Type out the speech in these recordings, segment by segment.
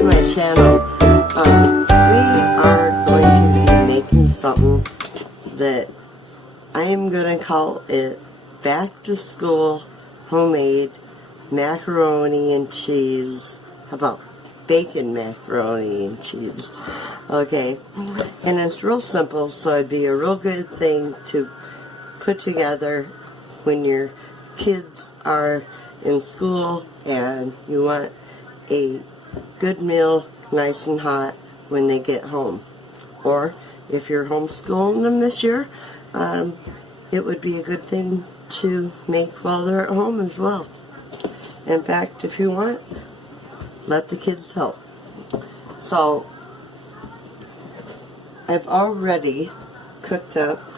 to my channel. We are going to be making something that I am going to call it back to school homemade macaroni and cheese. How about bacon macaroni and cheese? Okay, and it's real simple, so it'd be a real good thing to put together when your kids are in school and you want a good meal, nice and hot when they get home. Or if you're homeschooling them this year, it would be a good thing to make while they're at home as well. In fact, if you want, let the kids help. So, I've already cooked up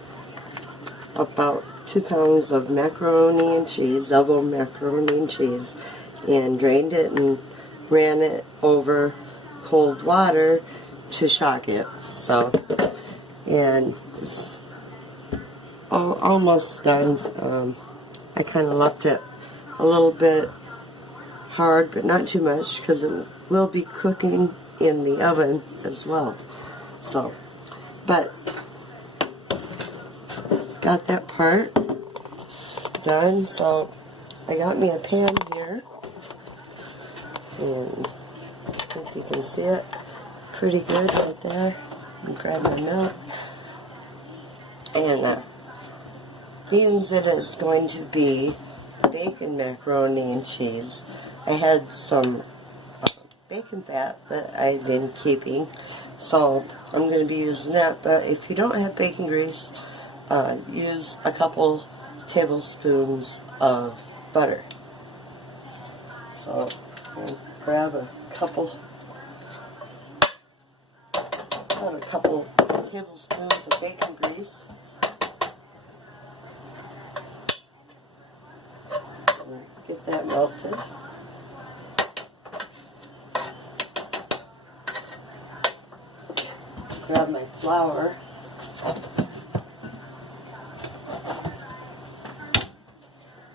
about 2 pounds of macaroni and cheese, double macaroni and cheese, and drained it and ran it over cold water to shock it. So, and it's almost done. I kind of left it a little bit hard, but not too much, because it will be cooking in the oven as well. So, but got that part done. So I got me a pan here, and I think you can see it pretty good right there. And grab my milk, and being that it's going to be bacon macaroni and cheese, I had some bacon fat that I've been keeping, so I'm going to be using that. But if you don't have bacon grease, use a couple tablespoons of butter. So I'm going to grab a couple tablespoons of bacon grease. And get that melted. Grab my flour.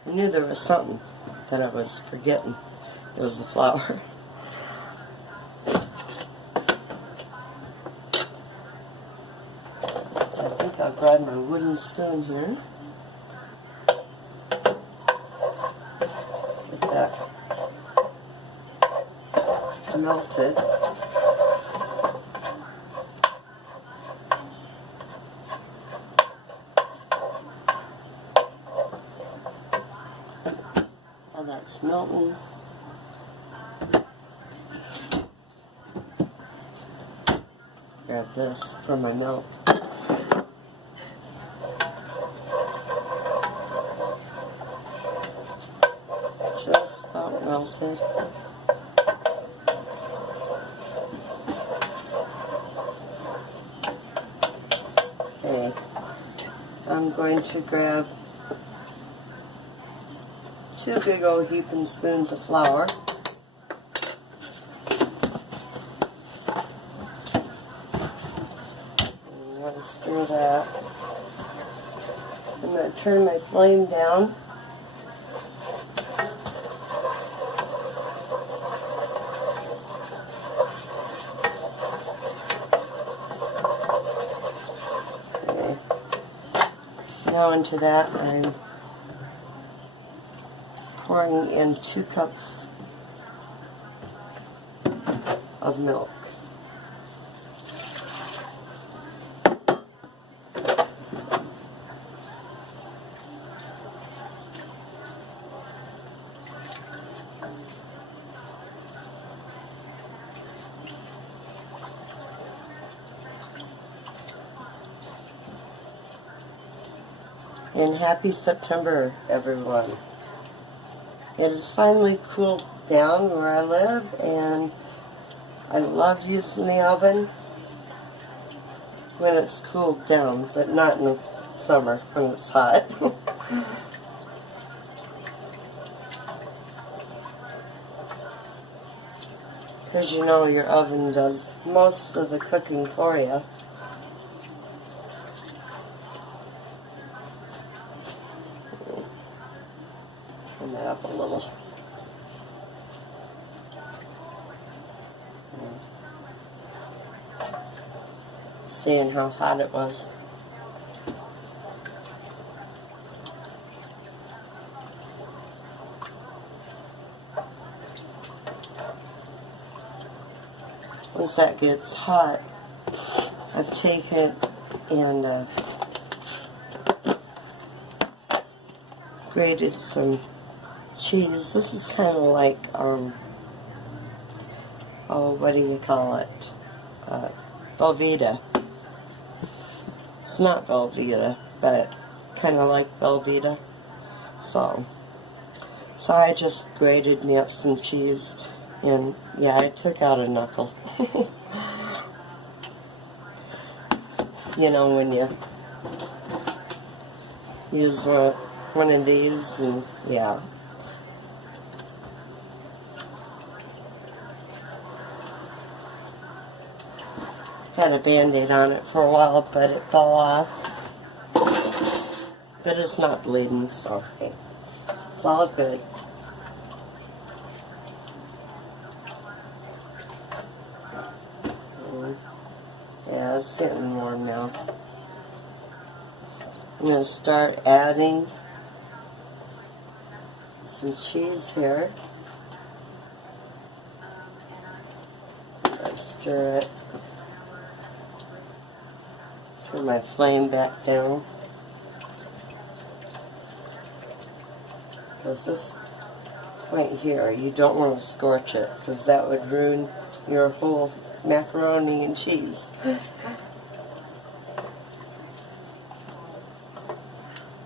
I knew there was something that I was forgetting. It was the flour. I think I'll grab my wooden spoon here. Get that melted. While that's melting, grab this for my milk. Just about melted. Okay, I'm going to grab 2 big old heaping spoons of flour. I'm going to stir that. I'm going to turn my flame down. Okay. Now into that I'm pouring in 2 cups of milk. And happy September, everyone. It has finally cooled down where I live, and I love using the oven when it's cooled down, but not in the summer when it's hot. Because you know your oven does most of the cooking for you. Turn that up a little. seeing how hot it was. Once that gets hot, I've taken and grated some cheese. This is kind of like, oh, what do you call it? Velveeta. It's not Velveeta, but kind of like Velveeta. So I just grated me up some cheese, and yeah, I took out a knuckle. You know, when you use one of these, and yeah. Had a band-aid on it for a while, but it fell off. But it's not bleeding, so hey, it's all good. Yeah, it's getting warm now. I'm going to start adding some cheese here. Stir it. Turn my flame back down. Because this point here, you don't want to scorch it, because that would ruin your whole macaroni and cheese.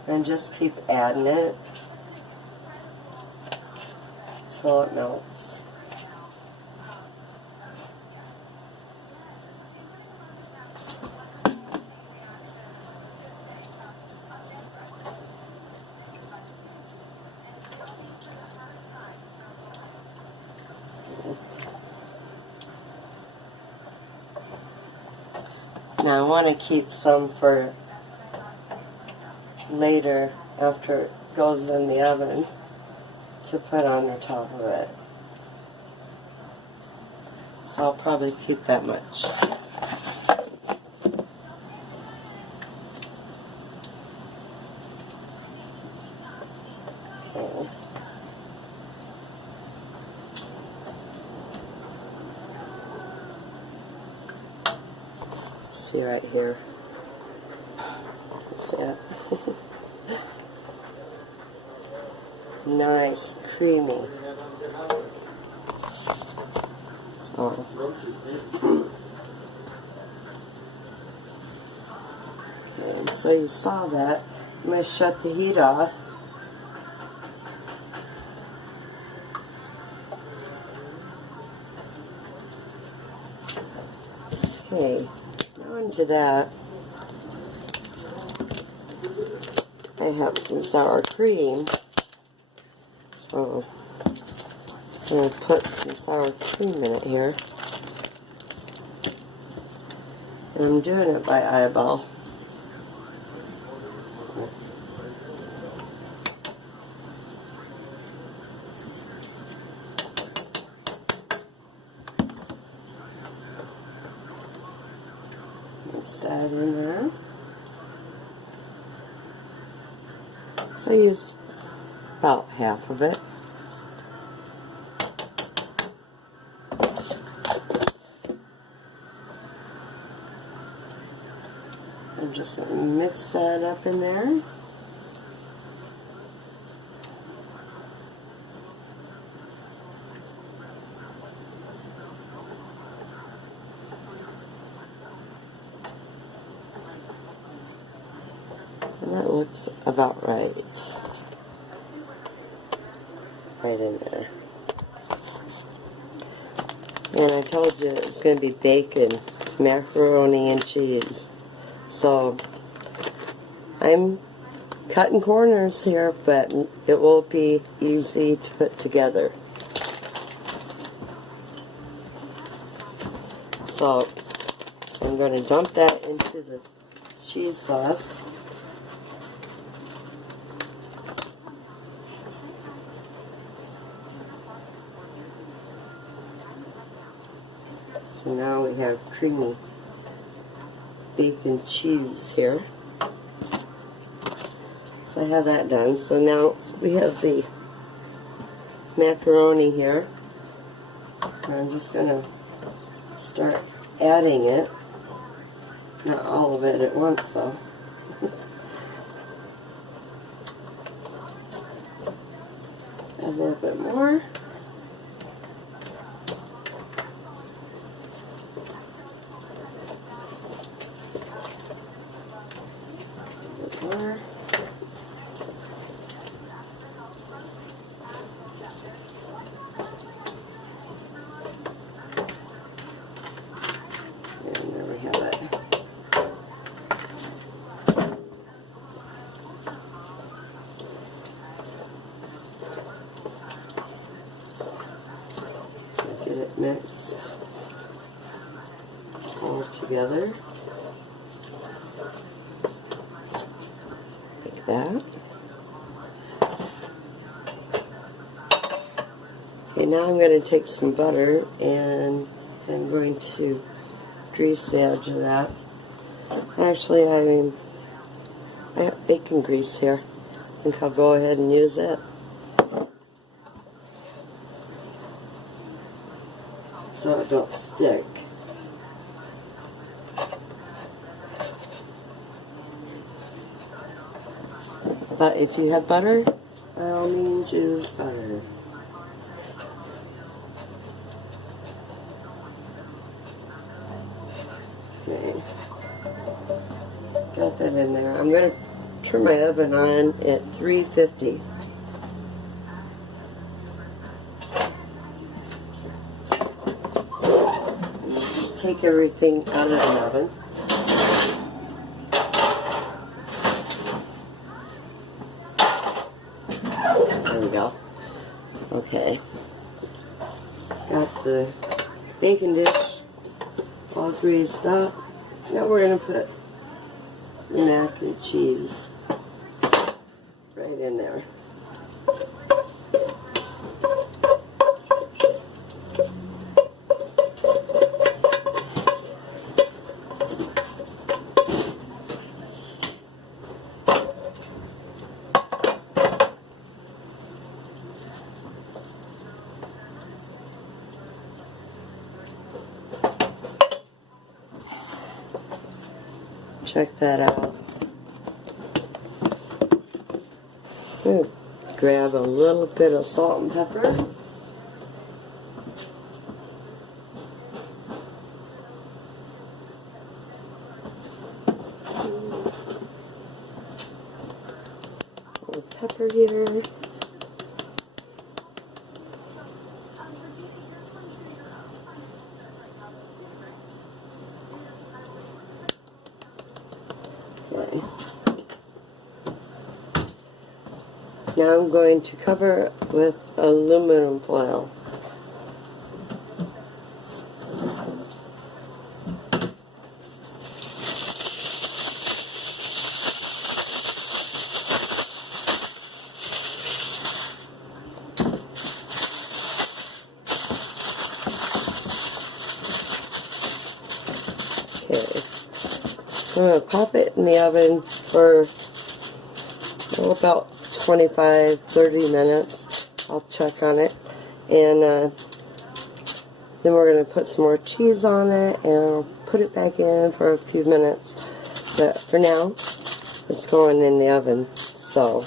And just keep adding it till it melts. Now I want to keep some for later after it goes in the oven to put on the top of it. So I'll probably keep that much. Okay. See right here. What's that? Nice, creamy. So, and so you saw that. I'm going to shut the heat off. Okay, now into that, I have some sour cream. So I'm going to put some sour cream in it here. And I'm doing it by eyeball. Mix that in there. So I used about half of it. I'm just going to mix that up in there. And that looks about right. Right in there. And I told you it's going to be bacon, macaroni, and cheese. So I'm cutting corners here, but it will be easy to put together. So I'm going to dump that into the cheese sauce. So now we have creamy bacon cheese here. So I have that done. So now we have the macaroni here. I'm just going to start adding it. Not all of it at once though. Add a little bit more. More. And there we have it. Get it mixed all together. That. Okay, now I'm going to take some butter and I'm going to grease the edge of that. Actually, I have bacon grease here. I think I'll go ahead and use it. So it don't stick. But if you have butter, by all means use butter. Okay. Got that in there. I'm going to turn my oven on at 350. Take everything out of the oven. There we go. Okay. Got the bacon dish all greased up. Now we're going to put the mac and cheese right in there. Check that out. Grab a little bit of salt and pepper. A little pepper here. Okay. Now I'm going to cover it with aluminum foil. Okay. I'm going to pop it in the oven for about 25-30 minutes. I'll check on it, and then we're going to put some more cheese on it and I'll put it back in for a few minutes. But for now, it's going in the oven. So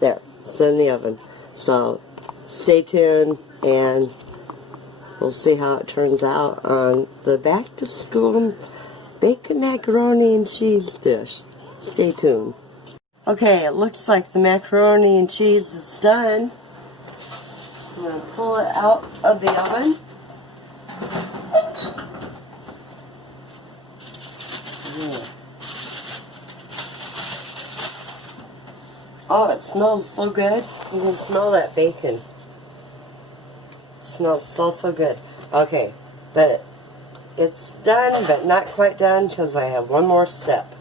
there, it's in the oven. So stay tuned and we'll see how it turns out on the back to school bacon macaroni and cheese dish. Stay tuned. Okay, it looks like the macaroni and cheese is done. I'm going to pull it out of the oven. Oh, it smells so good. You can smell that bacon. It smells so good. Okay, but it's done, but not quite done because I have one more step.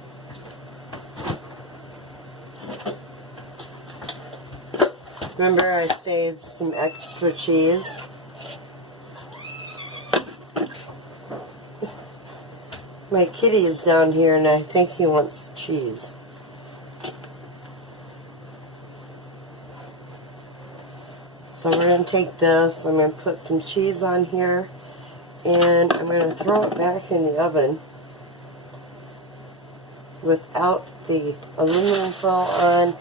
Remember, I saved some extra cheese. My kitty is down here and I think he wants cheese. So we're going to take this, I'm going to put some cheese on here, and I'm going to throw it back in the oven without the aluminum foil on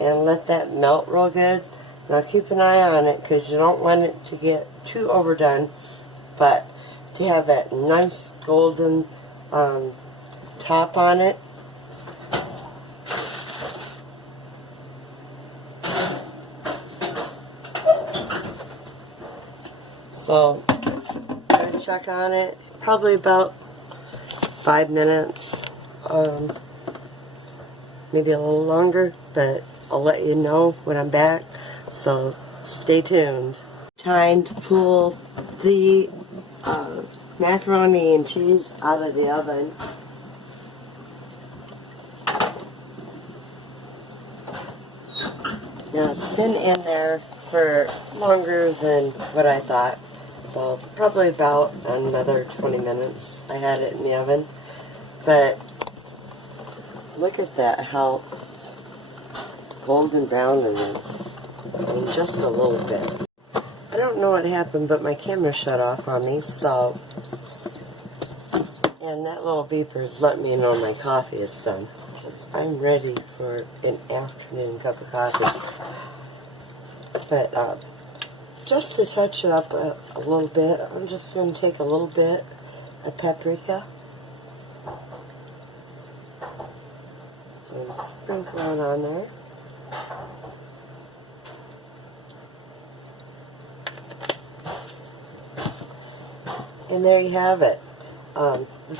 and let that melt real good. Now keep an eye on it because you don't want it to get too overdone, but to have that nice golden top on it. So I'm going to check on it, probably about 5 minutes, maybe a little longer, but I'll let you know when I'm back, so stay tuned. Time to pull the macaroni and cheese out of the oven. Now it's been in there for longer than what I thought. Well, probably about another 20 minutes I had it in the oven. But look at that, how golden brown it is. In just a little bit. I don't know what happened, but my camera shut off on me, so... And that little beeper is letting me know my coffee is done. I'm ready for an afternoon cup of coffee. But, just to touch it up a little bit, I'm just going to take a little bit of paprika and sprinkle it on there. And there you have it.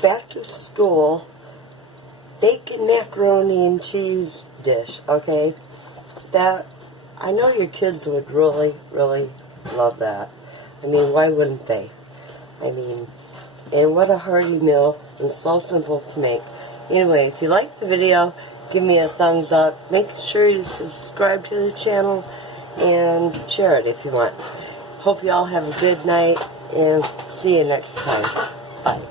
Back to school bacon macaroni and cheese dish, okay? That, I know your kids would really, really love that. I mean, why wouldn't they? I mean, and what a hearty meal, and so simple to make. Anyway, if you liked the video, give me a thumbs up. Make sure you subscribe to the channel and share it if you want. Hope you all have a good night, and see you next time. Bye.